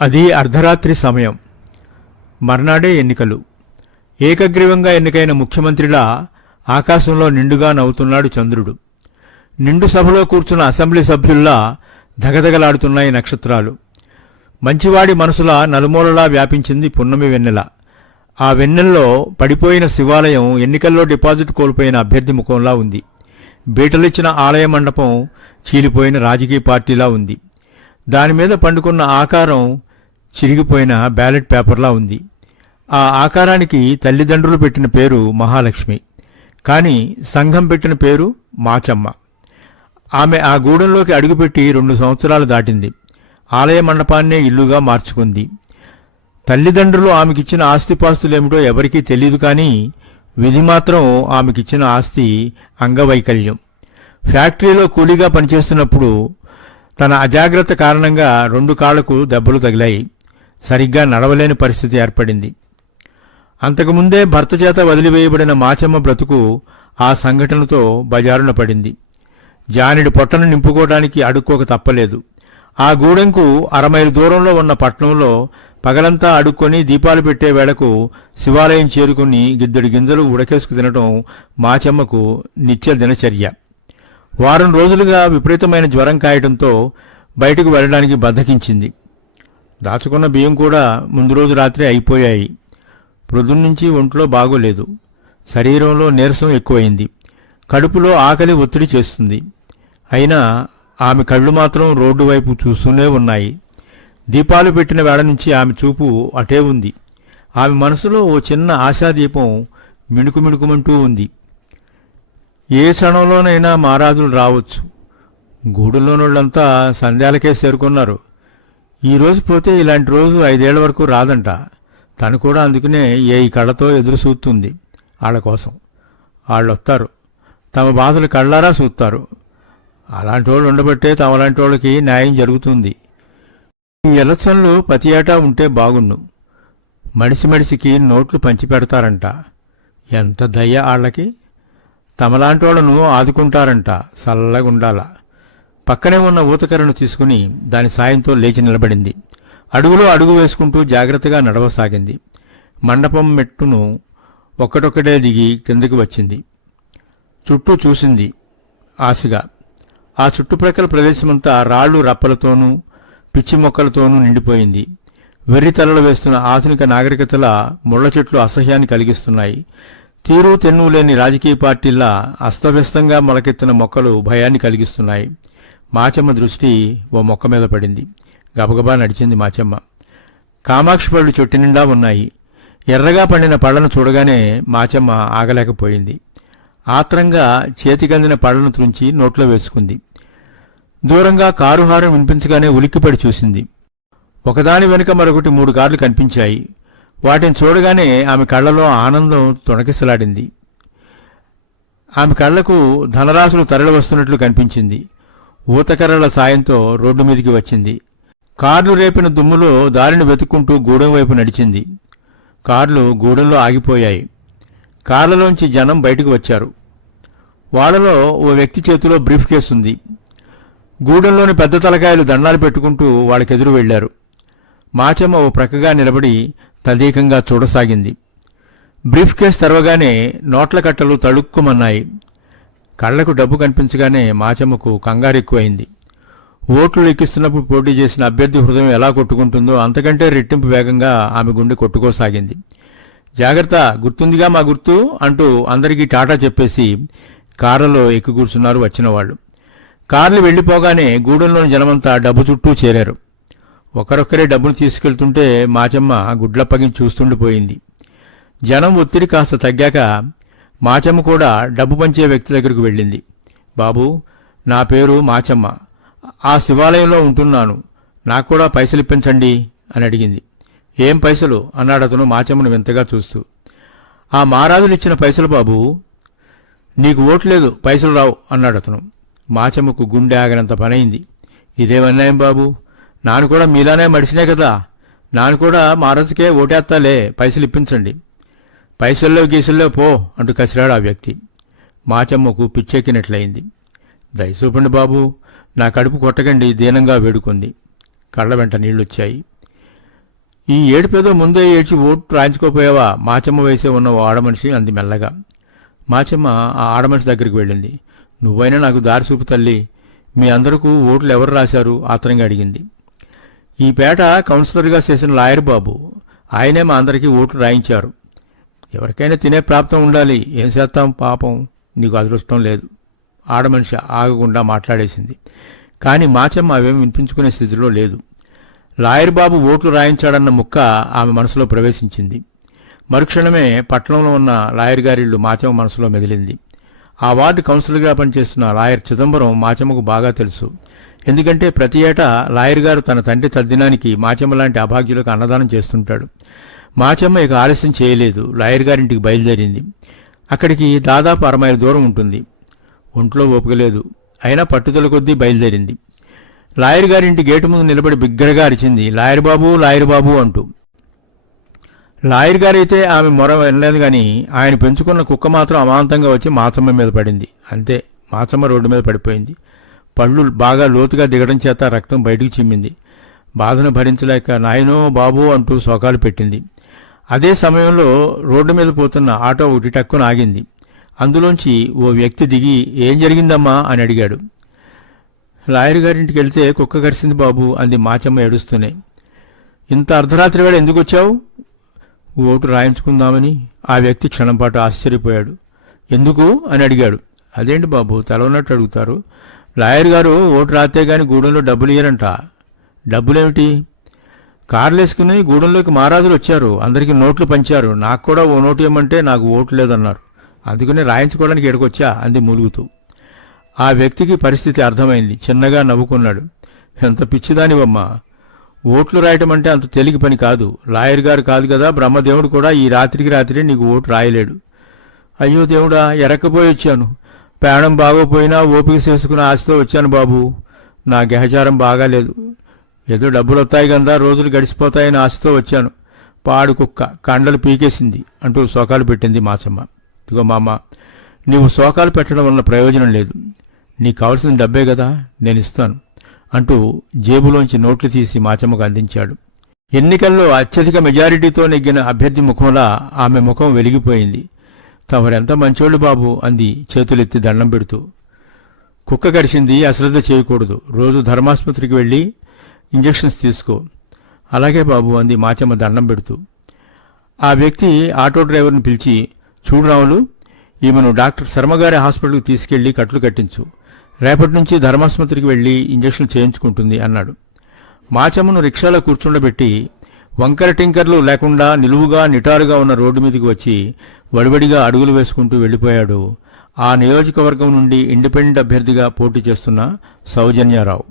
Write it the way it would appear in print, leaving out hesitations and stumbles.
అది అర్ధరాత్రి సమయం. మర్నాడే ఎన్నికలు. ఏకగ్రీవంగా ఎన్నికైన ముఖ్యమంత్రిలా ఆకాశంలో నిండుగా నవ్వుతున్నాడు చంద్రుడు. నిండు సభలో కూర్చున్న అసెంబ్లీ సభ్యుల్లా ధగధగలాడుతున్నాయి నక్షత్రాలు. మంచివాడి మనసులా నలుమూలలా వ్యాపించింది పున్నమి వెన్నెల. ఆ వెన్నెల్లో పడిపోయిన శివాలయం ఎన్నికల్లో డిపాజిట్ కోల్పోయిన అభ్యర్థి ముఖంలా ఉంది. బీటలిచ్చిన ఆలయ మండపం చీలిపోయిన రాజకీయ పార్టీలా ఉంది. దానిమీద పండుకున్న ఆకారం చిరిగిపోయిన బ్యాలెట్ పేపర్లా ఉంది. ఆ ఆకారానికి తల్లిదండ్రులు పెట్టిన పేరు మహాలక్ష్మి, కానీ సంఘం పెట్టిన పేరు మాచమ్మ. ఆమె ఆ గూడెంలోకి అడుగుపెట్టి 2 సంవత్సరాలు దాటింది. ఆలయ మండపాన్నే ఇల్లుగా మార్చుకుంది. తల్లిదండ్రులు ఆమెకిచ్చిన ఆస్తిపాస్తులేమిటో ఎవరికీ తెలియదు, కానీ విధి మాత్రం ఆమెకిచ్చిన ఆస్తి అంగవైకల్యం. ఫ్యాక్టరీలో కూలీగా పనిచేస్తున్నప్పుడు తన అజాగ్రత్త కారణంగా 2 కాళ్లకు దెబ్బలు తగిలాయి. సరిగ్గా నడవలేని పరిస్థితి ఏర్పడింది. అంతకుముందే భర్త చేత వదిలివేయబడిన మాచమ్మ బ్రతుకు ఆ సంఘటనతో బజారున పడింది. జానిడి పొట్టను నింపుకోవడానికి అడుక్కోక తప్పలేదు. ఆ గూడెంకు 1/2 మైలు దూరంలో ఉన్న పట్నంలో పగలంతా అడుక్కొని దీపాలు పెట్టే వేళకు శివాలయం చేరుకుని గిద్దెడు గింజలు ఉడకేసుకు తినటం మాచమ్మకు నిత్య దినచర్య. వారం రోజులుగా విపరీతమైన జ్వరం కాయటంతో బయటకు వెళ్ళడానికి బద్ధకించింది. దాచుకున్న బియ్యం కూడా ముందు రోజు రాత్రి అయిపోయాయి. ప్రొద్దున్నుంచి ఒంట్లో బాగోలేదు. శరీరంలో నీరసం ఎక్కువైంది. కడుపులో ఆకలి ఒత్తిడి చేస్తుంది. అయినా ఆమె కళ్ళు మాత్రం రోడ్డు వైపు చూస్తూనే ఉన్నాయి. దీపాలు పెట్టిన వేళ నుంచి ఆమె చూపు అటే ఉంది. ఆమె మనసులో ఓ చిన్న ఆశాదీపం మిణుకుమిణుకుమంటూ ఉంది. ఏ క్షణంలోనైనా మహారాజులు రావచ్చు. గూడులోనోళ్ళంతా సంధ్యాలకే చేరుకున్నారు. ఈరోజు పోతే ఇలాంటి రోజు 5 ఏళ్ల వరకు రాదంట. తను కూడా అందుకనే ఈ కళ్ళతో ఎదురు చూస్తుంది. వాళ్ళ కోసం వాళ్ళొస్తారు. తమ బాధలు కళ్ళారా చూస్తారు. అలాంటి వాళ్ళు ఉండబట్టే తమలాంటి వాళ్ళకి న్యాయం జరుగుతుంది. ఈ ఎలక్షన్లు ప్రతి ఏటా ఉంటే బాగుండు. మడిసి మడిసికి నోట్లు పంచిపెడతారంట. ఎంత దయ్య ఆళ్ళకి. తమలాంటి వాళ్ళను ఆదుకుంటారంట. చల్లగుండాల. పక్కనే ఉన్న ఊతకర్రను తీసుకుని దాని సాయంతో లేచి నిలబడింది. అడుగులో అడుగు వేసుకుంటూ జాగ్రత్తగా నడవసాగింది. మండపం మెట్టును ఒక్కటొక్కటే దిగి కిందకి వచ్చింది. చుట్టూ చూసింది ఆశగా. ఆ చుట్టుప్రక్కల ప్రదేశమంతా రాళ్లు రప్పలతోనూ పిచ్చి మొక్కలతోనూ నిండిపోయింది. వెర్రి తలలు వేస్తున్న ఆధునిక నాగరికతల ముళ్ల చెట్లు అసహ్యాన్ని కలిగిస్తున్నాయి. తీరు తెన్ను లేని రాజకీయ పార్టీల్లా అస్తవ్యస్తంగా మొలకెత్తిన మొక్కలు భయాన్ని కలిగిస్తున్నాయి. మాచమ్మ దృష్టి ఓ మొక్క మీద పడింది. గబగబా నడిచింది మాచమ్మ. కామాక్షి పళ్ళు చెట్టు నిండా ఉన్నాయి. ఎర్రగా పండిన పళ్లను చూడగానే మాచమ్మ ఆగలేకపోయింది. ఆత్రంగా చేతికందిన పళ్లను త్రుంచి నోట్లో వేసుకుంది. దూరంగా కారు హారం వినిపించగానే ఉలిక్కిపడి చూసింది. ఒకదాని వెనుక మరొకటి 3 కార్లు కనిపించాయి. వాటిని చూడగానే ఆమె కళ్లలో ఆనందం తొణకిసలాడింది. ఆమె కళ్లకు ధనరాశులు తరలి వస్తున్నట్లు కనిపించింది. ఊతకర్రల సాయంతో రోడ్డు మీదికి వచ్చింది. కార్లు రేపిన దుమ్ములో దారిని వెతుక్కుంటూ గూడెం వైపు నడిచింది. కార్లు గూడెంలో ఆగిపోయాయి. కార్లలోంచి జనం బయటకు వచ్చారు. వాళ్లలో ఓ వ్యక్తి చేతిలో బ్రీఫ్ కేసు ఉంది. గూడెంలోని పెద్ద తలకాయలు దండాలు పెట్టుకుంటూ వాళ్ళకెదురు వెళ్లారు. మాచమ్మ ఓ ప్రక్కగా నిలబడి తదేకంగా చూడసాగింది. బ్రీఫ్ కేసు తెరవగానే నోట్ల కట్టలు తళుక్కుమన్నాయి. కళ్లకు డబ్బు కనిపించగానే మాచమ్మకు కంగారెక్కువైంది. ఓట్లు లెక్కిస్తున్నప్పుడు పోటీ చేసిన అభ్యర్థి హృదయం ఎలా కొట్టుకుంటుందో అంతకంటే రెట్టింపు వేగంగా ఆమె గుండె కొట్టుకోసాగింది. జాగ్రత్త, గుర్తుందిగా మా గుర్తు అంటూ అందరికీ టాటా చెప్పేసి కార్లలో ఎక్కి కూర్చున్నారు వచ్చిన వాళ్ళు. కార్లు వెళ్లిపోగానే గూడెంలోని జనమంతా డబ్బు చుట్టూ చేరారు. ఒకరొక్కరే డబ్బును తీసుకెళ్తుంటే మాచమ్మ గుడ్లప్పగించి చూస్తుండిపోయింది. జనం ఒత్తిడి కాస్త తగ్గాక మాచమ్మ కూడా డబ్బు పంచే వ్యక్తి దగ్గరకు వెళ్ళింది. బాబూ, నా పేరు మాచమ్మ. ఆ శివాలయంలో ఉంటున్నాను. నాకు కూడా పైసలు ఇప్పించండి అని అడిగింది. ఏం పైసలు అన్నాడతను మాచమ్మను వింతగా చూస్తూ. ఆ మహారాజులిచ్చిన పైసలు బాబూ. నీకు ఓట్లేదు, పైసలు రావు అన్నాడతను. మాచమ్మకు గుండె ఆగినంత పనైంది. ఇదేమన్నాయం బాబు, నాను కూడా మీలానే మడిసినే కదా. నాను కూడా మహారాజుకే ఓటేస్తాలే, పైసలు ఇప్పించండి. పైసల్లో గీసల్లో పో అంటూ కసిరాడు ఆ వ్యక్తి. మాచమ్మకు పిచ్చెక్కినట్లయింది. దయచూపండి బాబు, నా కడుపు కొట్టకండి దీనంగా వేడుకుంది. కళ్ల వెంట నీళ్లొచ్చాయి. ఈ ఏడుపేదో ముందే ఏడ్చి ఓటు రాయించుకోపోయావా? మాచమ్మ వయసే ఉన్న ఓ ఆడమనిషి అంది మెల్లగా. మాచమ్మ ఆ ఆడమనిషి దగ్గరికి వెళ్ళింది. నువ్వైనా నాకు దారి చూపు తల్లి, మీ అందరికీ ఓట్లు ఎవరు రాశారు? ఆత్రంగా అడిగింది. ఈ పేట కౌన్సిలర్గా చేసిన లాయర్ బాబు, ఆయనే మా అందరికీ ఓట్లు రాయించారు. ఎవరికైనా తినే ప్రాప్తం ఉండాలి, ఏం చేస్తాం పాపం, నీకు అదృష్టం లేదు. ఆడమనిషి ఆగకుండా మాట్లాడేసింది. కానీ మాచమ్మ అవేం వినిపించుకునే స్థితిలో లేదు. లాయర్ బాబు ఓట్లు రాయించాడన్న ముక్క ఆమె మనసులో ప్రవేశించింది. మరుక్షణమే పట్టణంలో ఉన్న లాయర్ గారిళ్ళు మాచమ్మ మనసులో మెదిలింది. ఆ వార్డు కౌన్సిలర్గా పనిచేస్తున్న లాయర్ చిదంబరం మాచమ్మకు బాగా తెలుసు. ఎందుకంటే ప్రతి ఏటా లాయర్ గారు తన తండ్రి తద్దినానికి మాచమ్మ లాంటి అభాగ్యులకు అన్నదానం చేస్తుంటాడు. మాచమ్మ ఇక ఆలస్యం చేయలేదు. లాయర్ గారింటికి బయలుదేరింది. అక్కడికి దాదాపు 60 మైళ్ళ దూరం ఉంటుంది. ఒంట్లో ఓపికలేదు, అయినా పట్టుదల కొద్దీ బయలుదేరింది. లాయర్ గారింటి గేటు ముందు నిలబడి బిగ్గరగా అరిచింది, లాయర్ బాబు, లాయర్ బాబు అంటూ. లాయర్ గారైతే ఆమె మొర వినలేదు, కానీ ఆయన పెంచుకున్న కుక్క మాత్రం అమాంతంగా వచ్చి మాచమ్మ మీద పడింది. అంతే, మాచమ్మ రోడ్డు మీద పడిపోయింది. పళ్ళు బాగా లోతుగా దిగడం చేత రక్తం బయటికి చిమ్మింది. బాధను భరించలేక నాయనో బాబు అంటూ శోకాలు పెట్టింది. అదే సమయంలో రోడ్డు మీద పోతున్న ఆటో ఒకటి టక్కున ఆగింది. అందులోంచి ఓ వ్యక్తి దిగి ఏం జరిగిందమ్మా అని అడిగాడు. లాయర్ గారింటికి వెళ్తే కుక్క కరిసింది బాబు అంది మాచమ్మ ఏడుస్తూనే. ఇంత అర్ధరాత్రి వేళ ఎందుకు వచ్చావు? ఓటు రాయించుకుందామని. ఆ వ్యక్తి క్షణంపాటు ఆశ్చర్యపోయాడు. ఎందుకు అని అడిగాడు. అదేంటి బాబు తెలవనట్టు అడుగుతారు? లాయర్ గారు ఓటు రాస్తే గాని గూడెంలో డబ్బులు ఇయ్యరంట. డబ్బులేమిటి? కార్లేసుకుని గూడెంలోకి మహారాజులు వచ్చారు, అందరికీ నోట్లు పంచారు. నాకు కూడా ఓ నోటు ఇవ్వమంటే నాకు ఓటు లేదన్నారు. అందుకని రాయించుకోవడానికి ఎడకొచ్చా అంది మూలుగుతూ. ఆ వ్యక్తికి పరిస్థితి అర్థమైంది. చిన్నగా నవ్వుకున్నాడు. ఎంత పిచ్చిదానివమ్మా, ఓట్లు రాయటం అంటే అంత తేలిక పని కాదు. లాయర్ గారు కాదు కదా, బ్రహ్మదేవుడు కూడా ఈ రాత్రికి రాత్రి నీకు ఓటు రాయలేడు. అయ్యో దేవుడా, ఎరక్కపోయి వచ్చాను. ప్రాణం బాగోపోయినా ఓపిక చేసుకుని ఆశతో వచ్చాను బాబు. నా గ్రహచారం బాగాలేదు. ఏదో డబ్బులు వస్తాయి కదా, రోజులు గడిచిపోతాయని ఆశతో వచ్చాను. పాడు కుక్క కండలు పీకేసింది అంటూ శోకాలు పెట్టింది మాచమ్మ. ఇదిగో మామ, నీవు శోకాలు పెట్టడం వల్ల ప్రయోజనం లేదు. నీకు కావాల్సిన డబ్బే కదా, నేను ఇస్తాను అంటూ జేబులోంచి నోట్లు తీసి మాచమ్మకు అందించాడు. ఎన్నికల్లో అత్యధిక మెజారిటీతో నెగ్గిన అభ్యర్థి ముఖంలా ఆమె ముఖం వెలిగిపోయింది. తమరెంత మంచోళ్ళు బాబు అంది చేతులెత్తి దండం పెడుతూ. కుక్క కరిసింది, అశ్రద్ధ చేయకూడదు. రోజు ధర్మాసుపత్రికి వెళ్ళి ఇంజెక్షన్స్ తీసుకో. అలాగే బాబు అంది మాచమ్మ దండం పెడుతూ. ఆ వ్యక్తి ఆటో డ్రైవర్ని పిలిచి, చూడు రాములు, ఈమెను డాక్టర్ శర్మగారి హాస్పిటల్కి తీసుకెళ్లి కట్లు కట్టించు. రేపటి నుంచి ధర్మాసుపత్రికి వెళ్లి ఇంజెక్షన్ చేయించుకుంటుంది అన్నాడు. మాచమ్మను రిక్షాలో కూర్చుండబెట్టి వంకర టింకర్లు లేకుండా నిలువుగా నిటారుగా ఉన్న రోడ్డు మీదకి వచ్చి వడివడిగా అడుగులు వేసుకుంటూ వెళ్లిపోయాడు ఆ నియోజకవర్గం నుండి ఇండిపెండెంట్ అభ్యర్థిగా పోటీ చేస్తున్న సౌజన్యారావు.